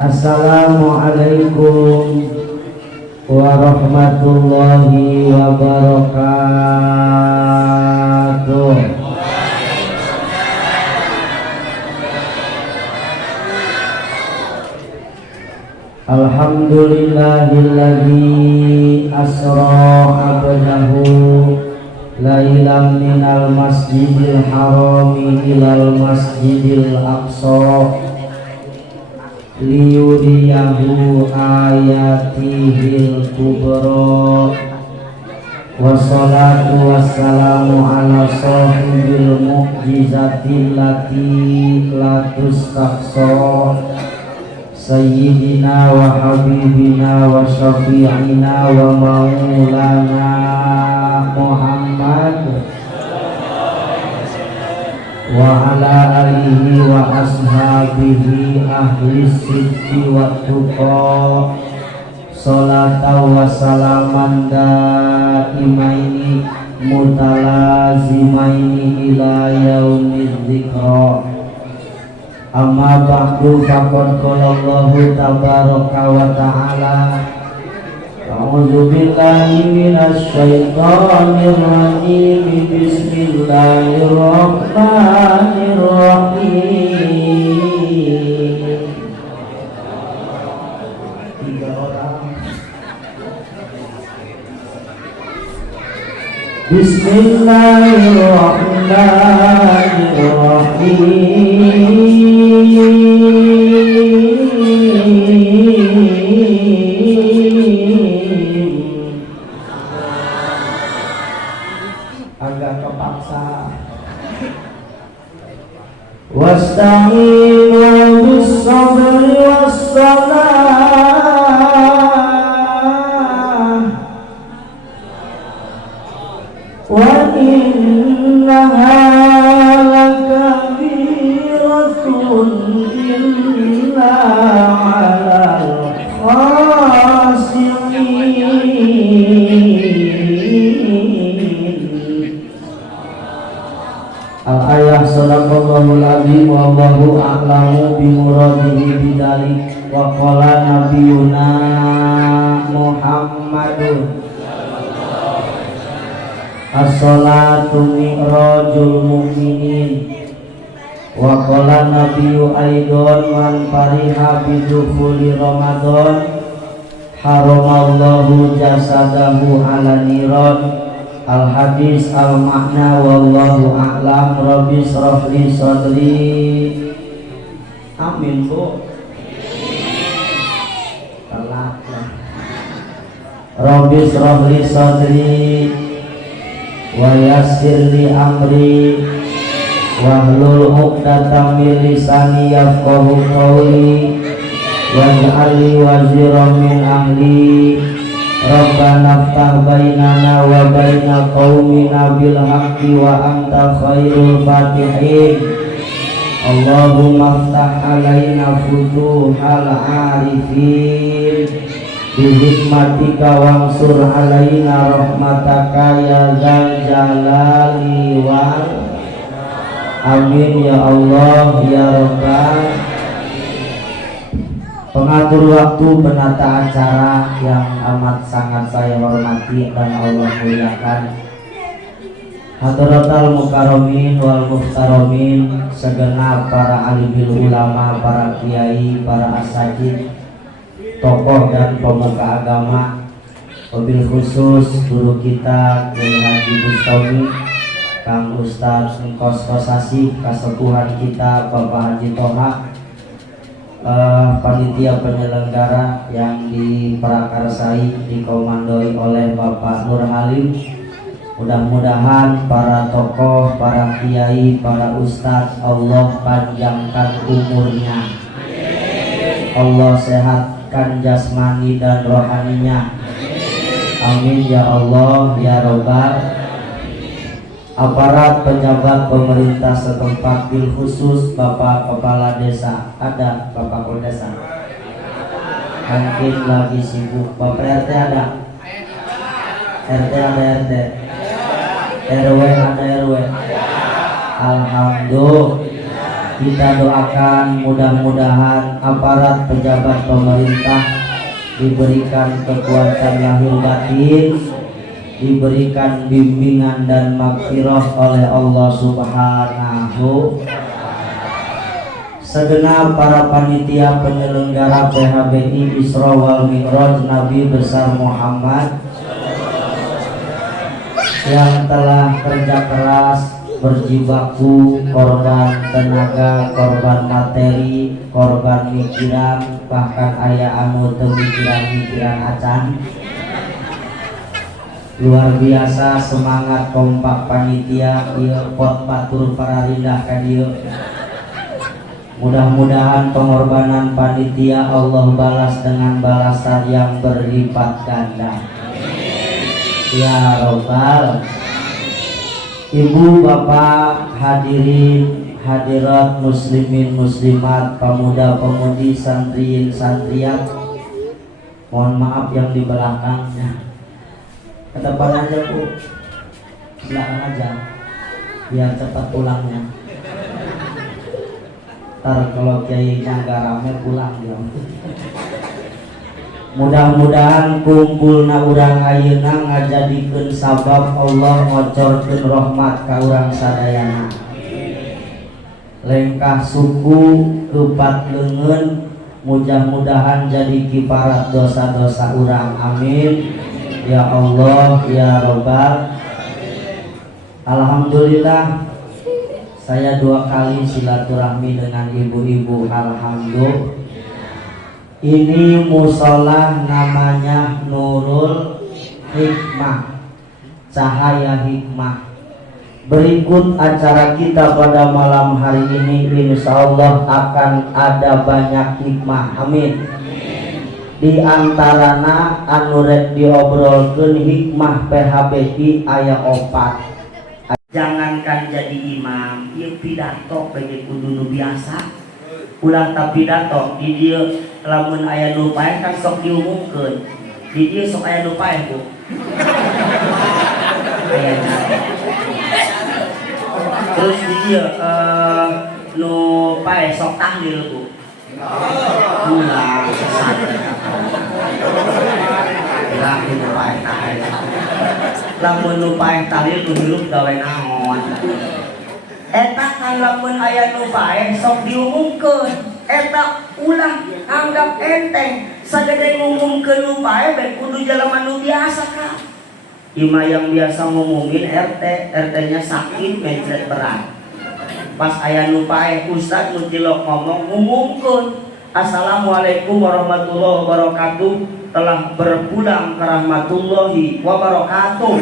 Assalamualaikum warahmatullahi wabarakatuh. Alhamdulillahilladzi asra abdahu lailan minal masjidil harami ilal masjidil aqsa liyuriyahu ayatihil kubra. Wassalatu wassalamu ala sahibil mu'jizatil lati la tustaqsa Sayyidina wa habibina wa syafi'ina wa maulana Muhammad wa ala alihi wa ashabihi ahli sidqi wa tuqa salatan wa salaman daimaini mutalazimaini ila yaumil dzikra. Amma ba'du faqad qala Allahu tabaraka wa ta'ala a'udzu billahi minasy syaithanir rajim bismillahirrahmanirrahim. Tiga orang. Bismillahirrahmanirrahim. Agak kepaksa. Wasta'inu bis-sabri was-salah wa innaha lakabiratun illa 'alal khashi'in. Al-ayah sadaqallahul azim wa Allahu a'lamu bimuradihi bidzalik wa qala nabiyuna Muhammadun as-salatu mi'rajul mu'minin wa qala nabiyyu aidon man fariha bidukhuli Ramadan haramallahu jasadahu ala niran. Al-hadis al-makna wallahu a'lam. Rabbi shrahli sadri. Amin bu. Telat ya. Rabbi shrahli sadri wa yassirli amri wahlul 'uqdatam min lisani yafqahu qawli waj'al li waziran min ahli. Rabbana ftah bainana wa baina qaumina bil haqqi wa anta khairul fatihin. Allahumma ftah alaina futuhal arifin bi hikmatika wansur alaina rahmataka ya dzal jalali wal amin ya Allah ya Rabbal. Pengatur waktu, penata acara yang amat sangat saya hormati dan Allah muliakan, hadratal mukarramin wal muhtaromin, segenap para alimul ulama, para kiai, para asatidz, tokoh dan pemuka agama, wabil khusus guru kita Kiai Haji Bustami, Kang Ustaz Engkos Kosasi, kasepuhan kita Bapak Haji Toha, panitia penyelenggara yang diprakarsai, dikomandoi oleh Bapak Nur Halim. Mudah-mudahan para tokoh, para kiai, para ustadz Allah panjangkan umurnya, Allah sehatkan jasmani dan rohaninya. Amin ya Allah ya Rabbal. Aparat pejabat pemerintah setempat, bil khusus Bapak Kepala Desa, ada Bapak Kepala Desa? Mungkin lagi sibuk. Bapak RT ada? RT ada RT? RW ada RW? Alhamdulillah. Kita doakan mudah-mudahan aparat pejabat pemerintah diberikan kekuatan lahir batin, diberikan bimbingan dan maghfirah oleh Allah Subhanahu. Segenap para panitia penyelenggara PHBI Isra wal Mi'raj Nabi besar Muhammad yang telah kerja keras, berjibaku, korban tenaga, korban materi, korban mikiran, bahkan aya anu teu mikiran acan. Luar biasa semangat kompak panitia ieu pot batur pararindah ka dieu. Mudah-mudahan pengorbanan panitia Allah balas dengan balasan yang berlipat ganda. Ya Rabbal. Ibu bapak hadirin hadirat muslimin muslimat, pemuda pemudi santriin santriat, mohon maaf yang di belakangnya, ke depan aja Bu, belakang aja biar cepat pulangnya. Ntar kalau kiai nggak rame pulang ya. Mudah-mudahan kumpulna urang ayeuna ngajadikeun sabab Allah ngocorkeun rahmat ka urang sadayana. Lengkah suku eupat leungeun mudah-mudahan jadi kiparat dosa-dosa urang. Amin ya Allah ya Rabbal. Alhamdulillah saya 2 kali silaturahmi dengan ibu-ibu. Alhamdulillah. Ini musola namanya Nurul Hikmah, Cahaya Hikmah. Berikut acara kita pada malam hari ini, insya Allah akan ada banyak hikmah. Amin. Di antarana anu rek diobrolkeun hikmah PHBI aya 4. Jangankan jadi imam, ieu pidato bagi kudu nu biasa. Ulah tak pidato di dia lamun aya nu paeh kan sok diumumkeun. Di dia sok aya nu paeh Bu. Terus di dia nu paeh sok tahlil Bu. Ulah sesat. Ulah nu paeh tahlil. Lamun nu paeh tahlil nu hirup gawe naon. Eta kan lamun aya nu paeh sok diumumkeun. Eta ulah anggap enteng. Sagede ngumumkeun nu paeh bae kudu jelema nu biasa ka. Ima yang biasa ngumumin RT-nya sakit mencret berat. Pas aya nu paeh ustad nu tilok ngomong ngumumkeun Assalamualaikum warahmatullahi wabarakatuh, telah berpulang ke rahmatullahi wabarakatuh.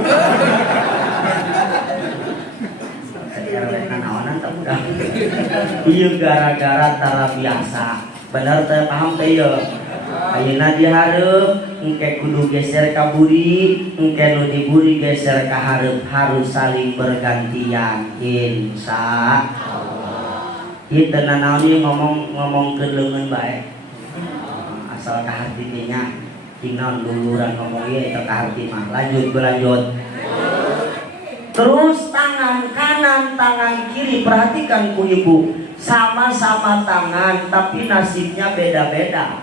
Iya gara-gara tara biasa. Bener teh paham teh ya. Ayeuna dihareup engke kudu geser ka buri, engke nu di buri geser ka hareup, harus saling bergantian. Insya Allah. Ieu teu nanaon ngomongkeun leungeun bae. Asal ka hati nya tinggal duluran ngomong ieu eta ka hati mah. Lanjut berlanjut. Terus tangan kanan, tangan kiri, perhatikan ku ibu, sama-sama tangan tapi nasibnya beda-beda.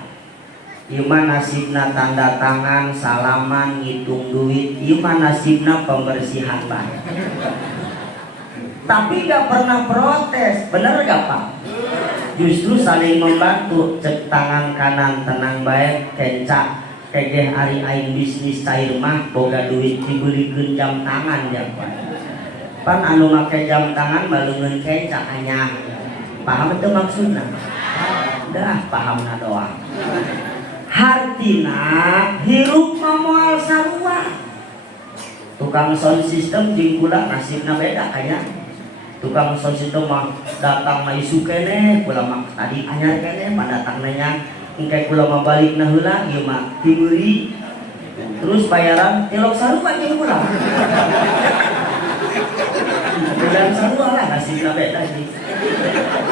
Ima nasibna tanda tangan, salaman, ngitung duit, ima nasibna pembersihan baik. Tapi gak pernah protes, bener gak Pak? Justru saling membantu, cek tangan kanan tenang baik, kencak. Kegeh ari aing bisnis cair mah boga duit dibelikeun jam tangan ya Pak. Pan anu make jam tangan balungeun kencak hanya. Paham itu maksudna? Dah pahamna doang. Hartina hirup mah moal sarua. Tukang sound system jeung kula nasibna beda aya. Tukang sound system mah datang mah isu keneh, kula mah tadi anyar keneh padatangna nya. Engke kula mah balikna heula ieu mah timeuri. Terus bayaran tilok sarua jeung kula. Bulan sarua lah nasibna beda sih.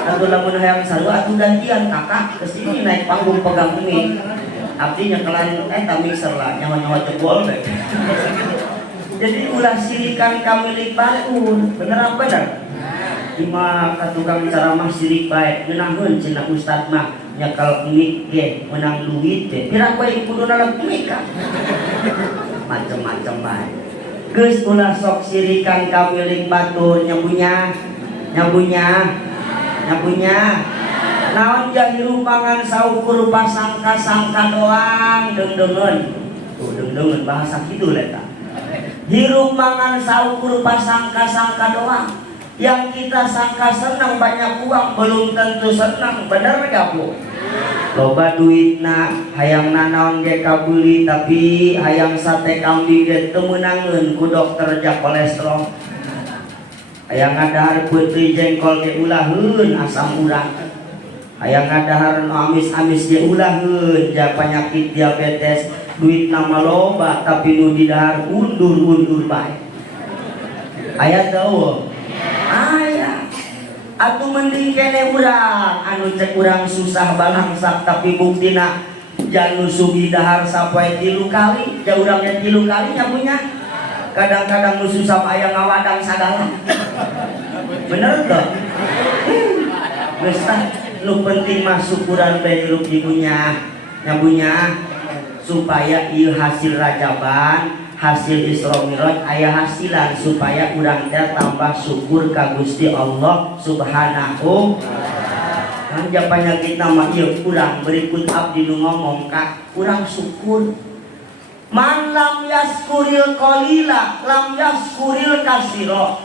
Atuh lamun hayang sarua atuh gantian kakak kesini naik panggung pegang mic. Abdi nyekelan eta mixer lah nyawa-nyawa jebol deh. Jadi ulah silikan kamilik batur. Bener apa bener? Ima ka tukang ceramah sirik bae ngeunahkeun cenah ustad mah nyakal mik ge menang duit teh pira bae kudu nalang mik ka macam-macam bae geus ulah sok sirikan ka milik batur nyabunya naon jahiru pangan saukur pasangka-sangka doang deungeun bahasa kitu eta hirup mangan saukur pasangka-sangka doang yang kita sangka senang banyak uang belum tentu senang bener gak Bu? Loba duitna hayang nanaon ge kabeli tapi hayang sate kambing ge teu meunangeun ku dokter ja kolesterol hayang ngadahar peuteui jengkol ge ulaheun asam urat hayang ngadahar nu amis-amis ge ulaheun ja penyakit diabetes duit nama loba tapi nu didahar undur bae aya teu aya atuh mending kene urang anu cek urang susah balangsak tapi buktina janu sugi dahar sapoe 3 kali ja urang nya 3 kali nya punya kadang-kadang nu susah aya ngawadang sagala bener teu geus tah nu penting mah syukuran bae hirup ibunya nyabunya supaya ieu hasil rajaban hasil Isra Mi'raj aya hasilan supaya urang teh tambah syukur ka Gusti Allah Subhanahu kan japanya kita mah ieu urang berikut abdi nu ngomong ka urang syukur man lam yaskuril qalila lam yaskuril kasira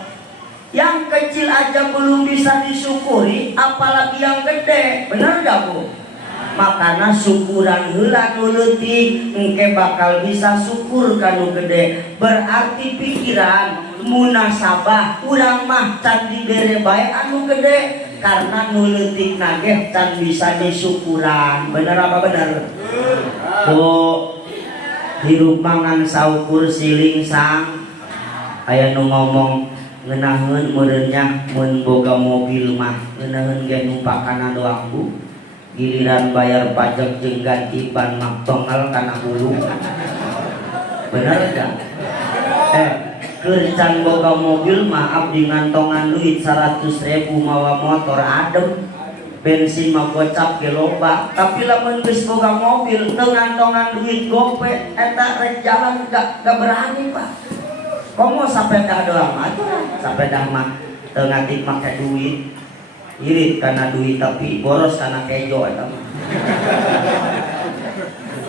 yang kecil aja belum bisa disyukuri apalagi yang gede bener gak Bu? Makana syukuran heula nu leutik engke bakal bisa syukur ka nu gede berarti pikiran munasabah urang mah can dibere bae anu gede karena nu leutik nageh can bisa disyukuran bener apa bener? Tuh hirup mangan saukur siling sang aya nu ngomong ngeunaheun meureun nya mun boga mobil mah ngeunaheun ge numpakana doang Bu giliran bayar pajak jeung ganti ban mah tonggal kana hulu bener gak? Keur can boga mobil mah abdi ngantongan duit 100.000 mawa motor adem bensin mah gocap ge loba tapi lamun geus boga mobil teu ngantongan duit gope eta rek jalan gak berani Pak komo sapedah doang mah sapedah mah teu ngatik make duit irit karena duit tapi boros karena kejo eta mah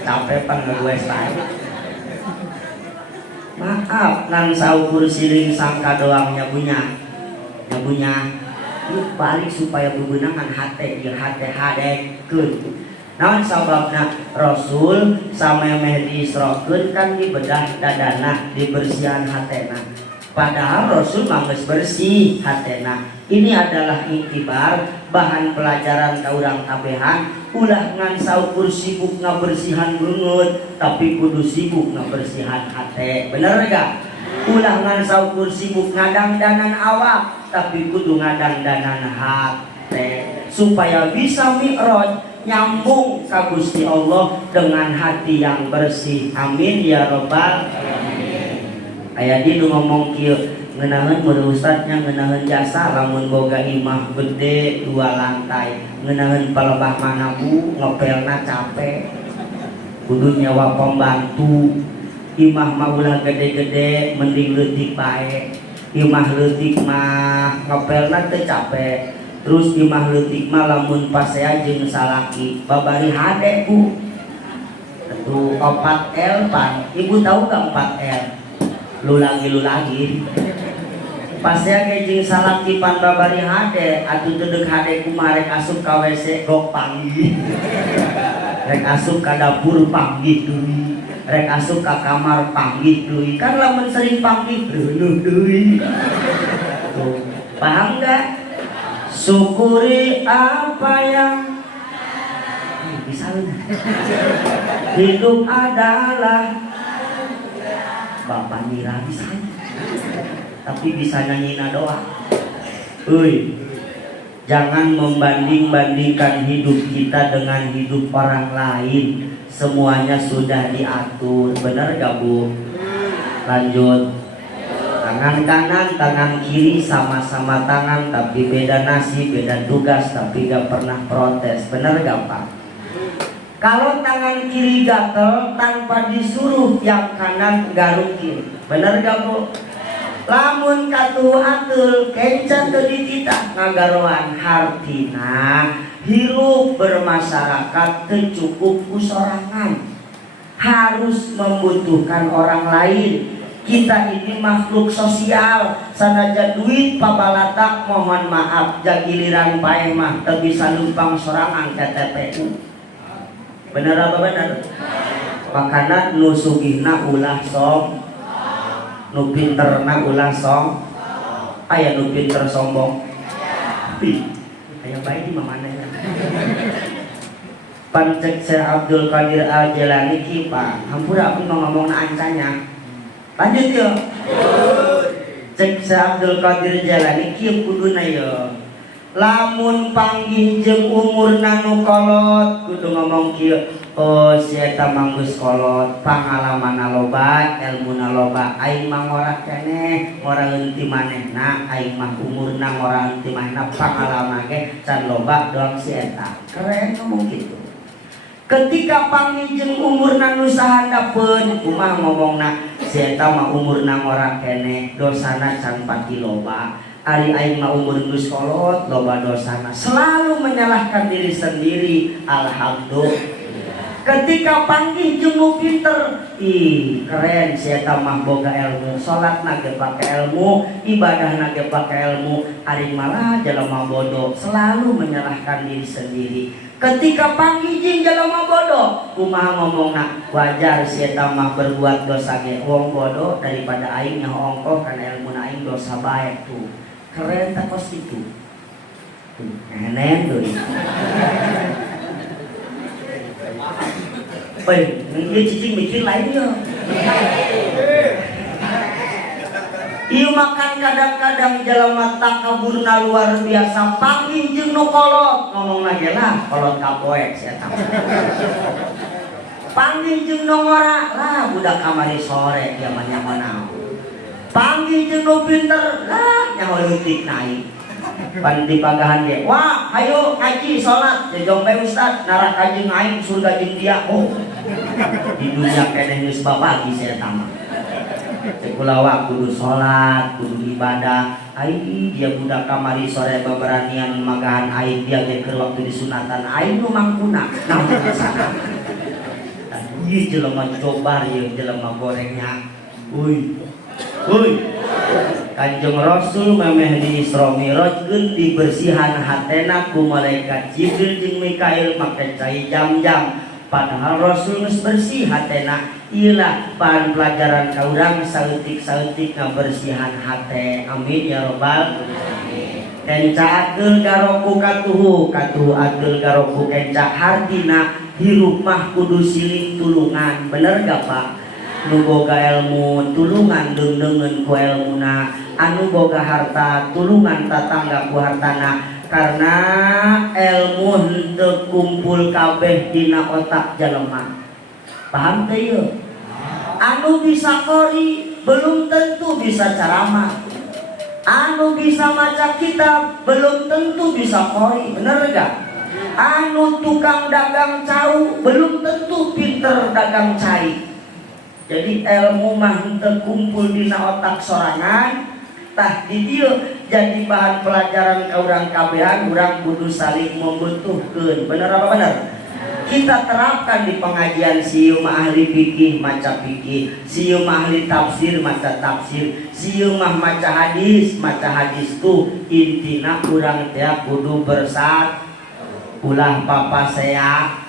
capek pan ngegoes bae maaf nang saukur siling sangka doang nyabunya balik supaya bebenangan hate jeung hate hadekeun naon sababna Rasul samemeh diisrokeun kan dibedah dadana dibersihan hatena padahal Rasul mah geus bersih hatena ini adalah iktibar bahan pelajaran ka urang kabehan ulah ngan saukur sibuk ngabersihan beungeut tapi kudu sibuk ngabersihan hate bener gak ulah ngan saukur sibuk ngadangdanan awak tapi kudu ngadangdanan hate supaya bisa mi'raj nyambung ka Gusti Allah dengan hati yang bersih amin ya rabbal alamin aya di nu ngomong kieu ngeunaheun mun ustadnya ngeunaheun jasa lamun boga imah gede 2 lantai ngeunaheun palebah mana Bu ngepelna capek kudu nyawa pembantu imah mah ulah gede-gede mending leutik bae imah leutik mah ngepelna teu capek terus imah leutik mah lamun pasea jeung salaki babari hade Bu itu 4L pan ibu tahu gak 4L lu lagi pasnya ke jeung salaki pan babari hade atuh teu hade kumaha rek asup ka WC gok panggih rek asup ka dapur panggih deui rek asup ka kamar panggih deui kan lamun sering panggih leuh deui tuh paham enggak syukuri apa yang bisa hidup adalah Bapak Mira bisa tapi bisa nyanyiin doang. Jangan membanding-bandingkan hidup kita dengan hidup orang lain. Semuanya sudah diatur, benar gak Bu? Lanjut. Tangan kanan, tangan kiri sama-sama tangan tapi beda nasib, beda tugas tapi gak pernah protes. Bener gak Pak? Kalau tangan kiri gatel tanpa disuruh yang kanan garukin. Bener gak Bu? Lamun katuh atul kencan teu dititah ngagaroan hartina hirup bermasyarakat teu cukup kusorangan, harus membutuhkan orang lain. Kita ini makhluk sosial, sanajan duit pabalatak mohon maaf jagiliran paeh mah teu bisa numpang sorangan ke TPU. Bener apa bener? Makana nu sugihna ulah sok, nu pinterna ulah sok. Aya nu pinter sombong. Aya bae di mana ya? Pancek Syekh Abdul Qadir Al-Jilani ki Pak, hampura aku mau ngomong ancanya. Lanjut yuk. Cek Syekh Abdul Qadir Jalani ki kuduna yo. Lamun panggih jeung umurna nu kolot kudu ngomong kieu. Oh si eta manggus kolot, pangalamanna loba, ilmuna loba. Aing mah ngora keneh, ngora heuti manehna, aing mah umurna ngora heuti manehna, pangalaman ge can loba doang si eta. Keren ngomong gitu. Ketika panggih jeung umurna nu sahandapeun, kumaha ngomongna? Si eta mah umurna ngora keneh, dosana can pati loba. Ari aing mah umur geus kolot, loba dosana. Selalu menyalahkan diri sendiri. Alhamdulillah. Ketika panggih jeung nu pinter, ih keren si eta mah boga ilmu, salat nage pake ilmu, ibadah nage pake ilmu. Ari malah jelema bodoh, selalu menyalahkan diri sendiri. Ketika panggih jeung jelema bodoh, kumaha ngomongna? Wajar si eta mah berbuat dosa ge, wong bodoh daripada aing nyaho ongkoh kana ilmuna aing dosa bae tuh. Keren tak kos itu. Enen deui. Baik, dia cicing mikir lain ya. Ieu makan kadang-kadang jelema takaburna luar biasa, panggih jeung nu kolot, ngomongna ge lah kolot kapoek sia eta. Panggih jeung nu ngora, lah budak kamari sore dia mah nyaho naon. Panggih jeung nu pinter, lah nyaho leutik naik. Pan dipagahan ge, wah hayu ngaji salat jejongpe ustad neraka jeung aing surga jeung dia. Oh di dunia keneh geus babagi saya tamat. Sekulawa kudu salat, kudu ibadah. Aing dia budak kamari sore baberanian magahan aing dia ge keur waktu disunatan aing nu mangkuna. Nah sana. Ieu jelema cobar ieu jelema gorengnya. Uy. Kanjeng Rasul memeh di Isra Mi'rajkeun dibersihan hatena ku malaikat Jibril jeung Mikail make cai jam-jam. Padahal Rasul geus bersih hatena. Iyalah bahan pelajaran ka urang saeutik-saeutik ngabersihan hate. Amin ya robbal alamin. Kenca ageul garoku katuhu ageul garoku kenca hartina hirup mah kudu siling tulungan. Bener gak Pak? Nu boga ilmu tulungan deungeun ku ilmuna, anu boga harta tulungan tatangga ku hartana. Karena ilmu henteu kumpul kabeh dina otak jelema. Paham teu yeuh? Anu bisa qori belum tentu bisa ceramah. Anu bisa maca kitab belum tentu bisa qori, bener gak? Anu tukang dagang cau belum tentu pinter dagang cai. Jadi ilmu mah henteu kumpul dina otak sorangan, tah di dieu jadi bahan pelajaran ka urang kabehan, urang kudu saling membutuhkeun. Bener apa bener? Kita terapkan di pengajian sieu mah ahli fikih maca fikih, sieu mah ahli tafsir maca tafsir, sieu mah maca hadis tuh intina urang teh kudu bersat ulah papa saya.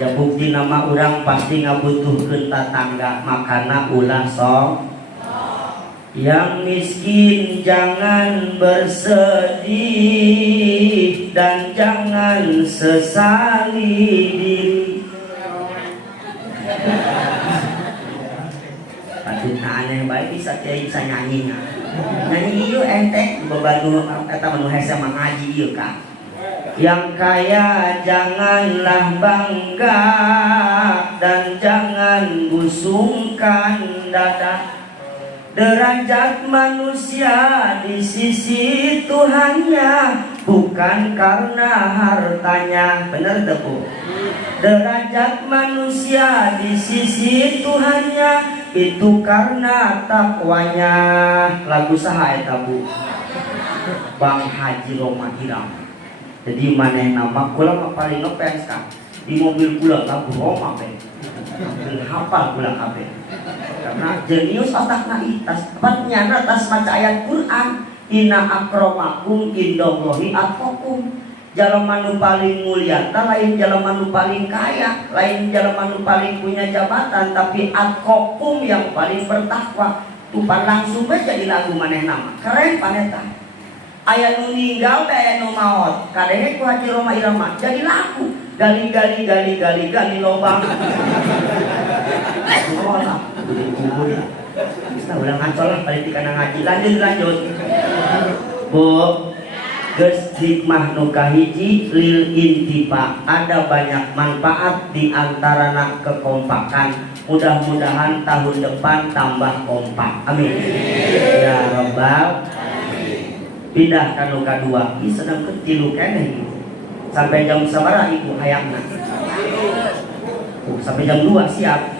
Ya bukti nama orang pasti ngabutuhkeun tatangga, makana ulah sok. Yang miskin jangan bersedih dan jangan sesali diri. Patutna aneh bae bisa kieu bisa nyanyi. Nyanyi ieu ente bebantu eta manu hese ngaji ieu Kang. Yang kaya janganlah bangga dan jangan busungkan dada. Derajat manusia di sisi Tuhannya bukan karena hartanya. Benar tak Bu? Derajat manusia di sisi Tuhannya itu karena takwanya. Lagu saha eta Bu? Bang Haji Roma Irama. Jadi mana nama kula paling ngefans kan di mobil kula lagu Roma be. Hafal kula kabeh. Karena jenius otakna itas nyana tas maca ayat Quran inna akramakum indallahi atqakum. Jalma nu paling mulia lain jalma nu paling kaya, lain jalma nu paling punya jabatan, tapi atqakum yang paling bertakwa. Tupan langsung bae jadi lagu maneh nama keren paneta. Aya nu ninggal teh aya nu maot kadenge ku Haji Roma Irama jadi lagu gali lobang. Kita ulang ngancol lah balik di kanan ngaji. Lanjut Bu, geus hikmah nu kahiji lil intifa, ada banyak manfaat di antarana kekompakan. Mudah-mudahan tahun depan tambah kompak, amin ya rabbal. Pindah ka nu kadua, ieu sedang ketilu keneh sampai jam sabaraha ibu hayangna? Sampai jam 2 siap.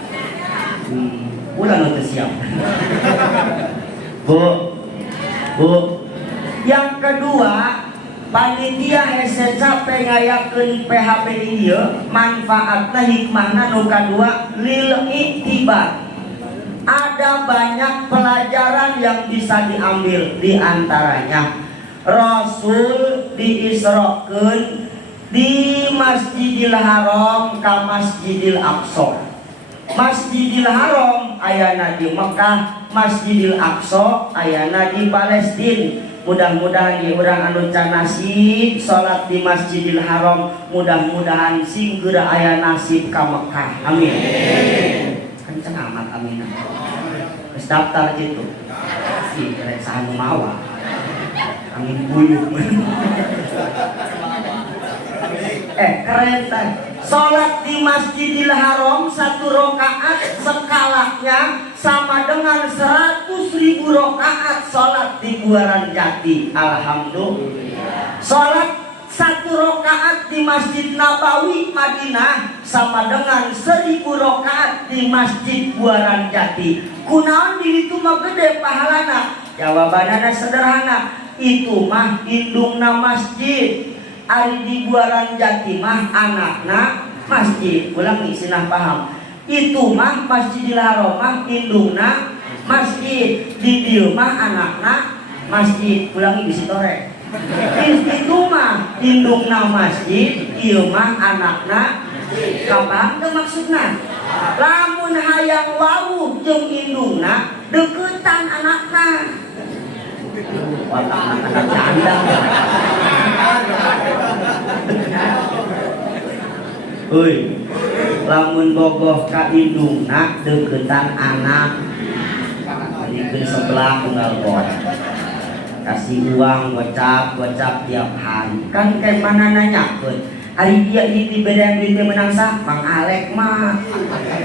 Ulah nu teu siap. Bu, yang kedua panitia hese capek ngayakeun PHB ieu manfaatna hikmahna nu kadua lil ittiba. Ada banyak pelajaran yang bisa diambil, di antaranya Rasul diisrokeun di Masjidil Haram ka Masjidil Aqsa. Masjidil Haram ayana di Mekah, Masjidil Aqsa ayana di Palestina. Mudah-mudahan di urang anu can nasib salat di Masjidil Haram, mudah-mudahan sing geura aya nasib ka Mekah. Amin. Kenceng amat amin. Geus daftar kitu. Si rek saha nu mawa. Amin buyuh. Keren teh. Salat di Masjidil Haram 1 rakaat skalanya sama dengan 100.000 rakaat salat di Buaran Jati. Alhamdulillah. Salat 1 rakaat di Masjid Nabawi Madinah sama dengan 1000 rakaat di Masjid Buaran Jati. Kunaon di ditu mah gede pahalana? Jawabanana sederhana. Itu mah indungna masjid. Ari di Buaran Jati mah anakna masjid. Ulang nih sinah paham. Itu mah Masjidil Haram mah indungna masjid. Di dieu mah anakna masjid. Ulangi bisi tore. Itu mah indungna masjid, ieu mah anakna kapang teu maksudna. Lamun hayang wawuh jeung indungna deukeutan anakna. Watak canda. Euy, lamun bogoh ka indungna deukeutan anak. Dikeun sebelah tunggal bot. Kasih uang gocap tiap hari. Kan kayak mana nanyakeun. Hari dia ini beda yang duitnya menang sah Bang Alek mah.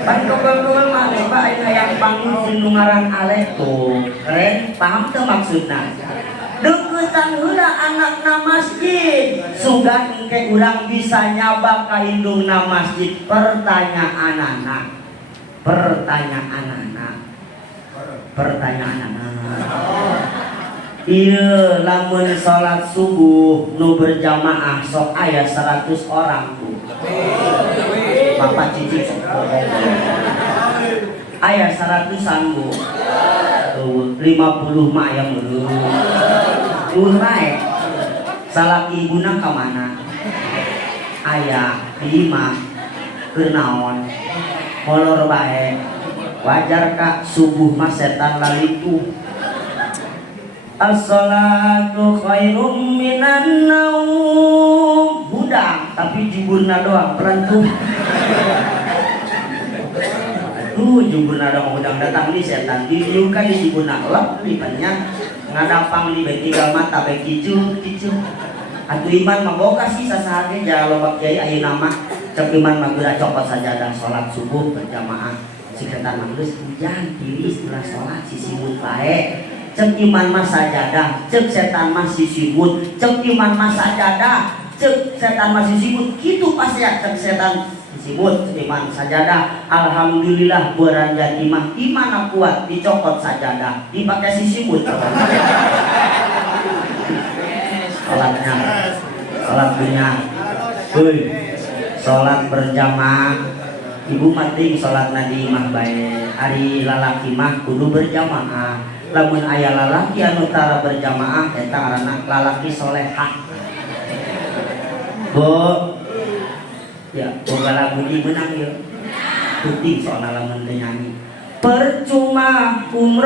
Pan kebel-kebel mah Pak aya yang panggil nu ngaran Alek tuh. Keren, paham teu maksudna? Deuketan heula anakna masjid. Sugan engke urang bisa nyaba ka indungna masjid. Pertanyaanana. Iya, lamun sholat subuh nu berjamaah sok aya 100 orang tuh. Bapak cicik aya 100-an Bu. 50 mah aya meureun. Naik. Salaki ibuna ka mana? Aya 5 keur naon? Molor bae. Wajar Kak subuh mah setan lalitu. As-salatu khairum minan naum. Budang tapi juburna doang perentuh. Juburna doang udang datang di setan diukan di juburna lep lipannya ngadapang di tinggal mata bae kicul. Atuh iman maboga sih sasahake jara loba kiai ayeuna nama cek iman mah geura copot sajadah salat subuh berjamaah siketan mah geus hujan tiris ulah salat sisibut bae cek iman mah sajadah cek setan mah sisibut cek iman mah sajadah cek setan mah sisibut kitu pasti ya cek setan sisibut iman sajadah alhamdulillah beranjat imah iman kuat dicokot sajadah dipakai sisibut salat dunia salat berjamaah ibu mati salat nadi imah bae ari lalaki mah kudu berjamaah lamun aya lalaki anu tara berjamaah eta ngaranna lalaki solehah bu ya boga lagu di menang ya penting soal lamun nyanyi percuma umroh